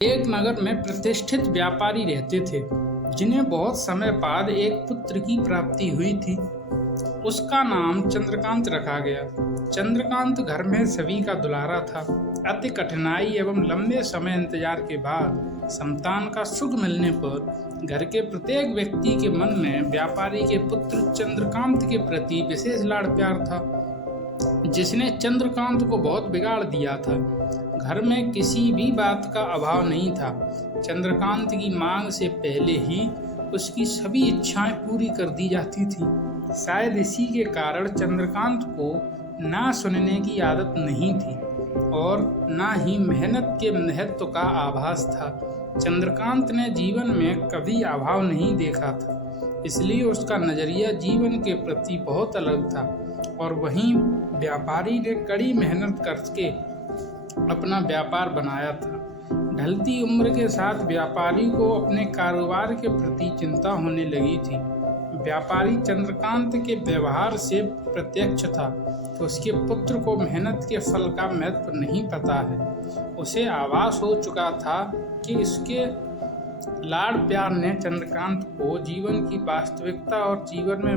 एक नगर में प्रतिष्ठित व्यापारी रहते थे, जिन्हें बहुत समय बाद एक पुत्र की प्राप्ति हुई थी। उसका नाम चंद्रकांत रखा गया। चंद्रकांत घर में सभी का दुलारा था। अति कठिनाई एवं लंबे समय इंतजार के बाद संतान का सुख मिलने पर घर के प्रत्येक व्यक्ति के मन में व्यापारी के पुत्र चंद्रकांत के प्रति विशेष लाड़ प्यार था, जिसने चंद्रकांत को बहुत बिगाड़ दिया था। घर में किसी भी बात का अभाव नहीं था। चंद्रकांत की मांग से पहले ही उसकी सभी इच्छाएं पूरी कर दी जाती थी। शायद इसी के कारण चंद्रकांत को ना सुनने की आदत नहीं थी और ना ही मेहनत के महत्व का आभास था। चंद्रकांत ने जीवन में कभी अभाव नहीं देखा था, इसलिए उसका नजरिया जीवन के प्रति बहुत अलग था। और वहीं व्यापारी ने कड़ी मेहनत करके अपना व्यापार बनाया था। ढलती उम्र के साथ व्यापारी को अपने कारोबार के प्रति चिंता होने लगी थी। व्यापारी चंद्रकांत के व्यवहार से प्रत्यक्ष था कि उसके पुत्र को मेहनत के फल का महत्व नहीं पता है। उसे आभास हो चुका था कि इसके लाड़ प्यार ने चंद्रकांत को जीवन की वास्तविकता और जीवन में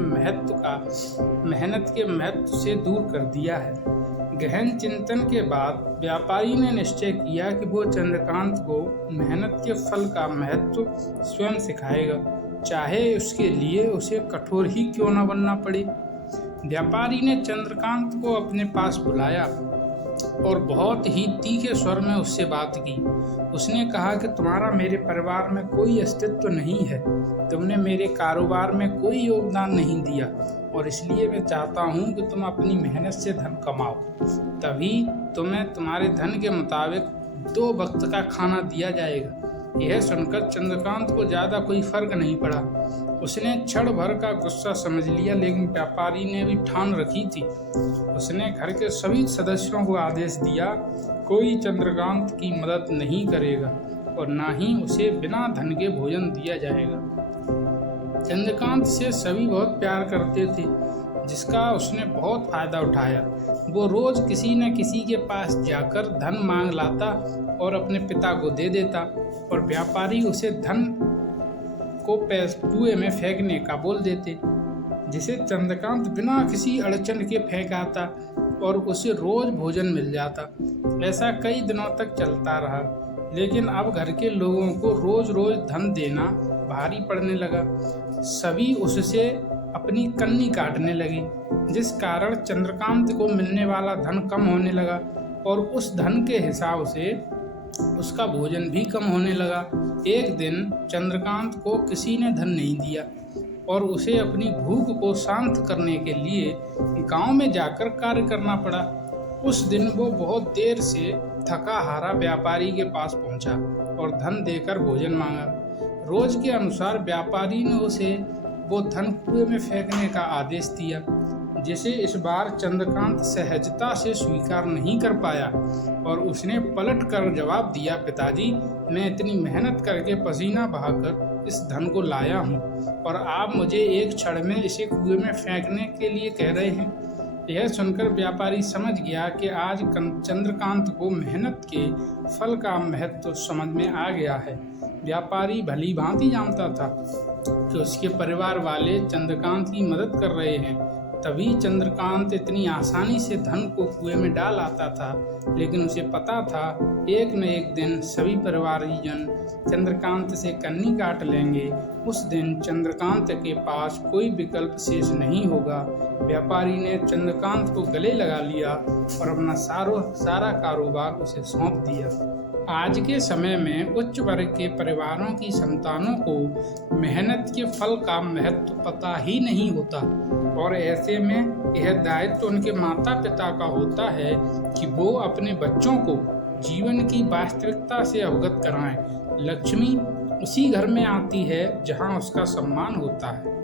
मेहनत के महत्व से दूर कर दिया है। गहन चिंतन के बाद व्यापारी ने निश्चय किया कि वो चंद्रकांत को मेहनत के फल का महत्व स्वयं सिखाएगा, चाहे उसके लिए उसे कठोर ही क्यों न बनना पड़े। व्यापारी ने चंद्रकांत को अपने पास बुलाया और बहुत ही तीखे स्वर में उससे बात की। उसने कहा कि तुम्हारा मेरे परिवार में कोई अस्तित्व नहीं है, तुमने मेरे कारोबार में कोई योगदान नहीं दिया और इसलिए मैं चाहता हूँ कि तुम अपनी मेहनत से धन कमाओ, तभी तुम्हें तुम्हारे धन के मुताबिक 2 वक्त का खाना दिया जाएगा। यह सुनकर चंद्रकांत को ज़्यादा कोई फर्क नहीं पड़ा। उसने क्षण भर का गुस्सा समझ लिया, लेकिन व्यापारी ने भी ठान रखी थी। उसने घर के सभी सदस्यों को आदेश दिया, कोई चंद्रकांत की मदद नहीं करेगा और ना ही उसे बिना धन के भोजन दिया जाएगा। चंद्रकांत से सभी बहुत प्यार करते थे, जिसका उसने बहुत फायदा उठाया। वो रोज किसी न किसी के पास जाकर धन मांग लाता और अपने पिता को दे देता और व्यापारी उसे धन को कुएं में फेंकने का बोल देते, जिसे चंद्रकांत बिना किसी अड़चन के फेंक आता और उसे रोज भोजन मिल जाता। ऐसा कई दिनों तक चलता रहा, लेकिन अब घर के लोगों को रोज रोज धन देना भारी पड़ने लगा। सभी उससे अपनी कन्नी काटने लगे, जिस कारण चंद्रकांत को मिलने वाला धन कम होने लगा और उस धन के हिसाब से उसका भोजन भी कम होने लगा। एक दिन चंद्रकांत को किसी ने धन नहीं दिया और उसे अपनी भूख को शांत करने के लिए गांव में जाकर कार्य करना पड़ा। उस दिन वो बहुत देर से थका हारा व्यापारी के पास पहुंचा और धन देकर भोजन मांगा। रोज के अनुसार व्यापारी ने उसे वो धन कुएं में फेंकने का आदेश दिया, जिसे इस बार चंद्रकांत सहजता से स्वीकार नहीं कर पाया और उसने पलट कर जवाब दिया, पिताजी, मैं इतनी मेहनत करके पसीना बहाकर इस धन को लाया हूँ और आप मुझे एक क्षण में इसे कुएं में फेंकने के लिए कह रहे हैं। यह सुनकर व्यापारी समझ गया कि आज चंद्रकांत को मेहनत के फल का महत्व समझ में आ गया है। व्यापारी भली भांति जानता था कि उसके परिवार वाले चंद्रकांत की मदद कर रहे हैं, तभी चंद्रकांत इतनी आसानी से धन को कुएं में डाल आता था। लेकिन उसे पता था एक न एक दिन सभी परिवारजन चंद्रकांत से कन्नी काट लेंगे। उस दिन चंद्रकांत के पास कोई विकल्प शेष नहीं होगा। व्यापारी ने चंद्रकांत को गले लगा लिया और अपना सारा कारोबार उसे सौंप दिया। आज के समय में उच्च वर्ग के परिवारों की संतानों को मेहनत के फल का महत्व पता ही नहीं होता और ऐसे में यह दायित्व उनके माता पिता का होता है कि वो अपने बच्चों को जीवन की वास्तविकता से अवगत कराएं। लक्ष्मी उसी घर में आती है जहां उसका सम्मान होता है।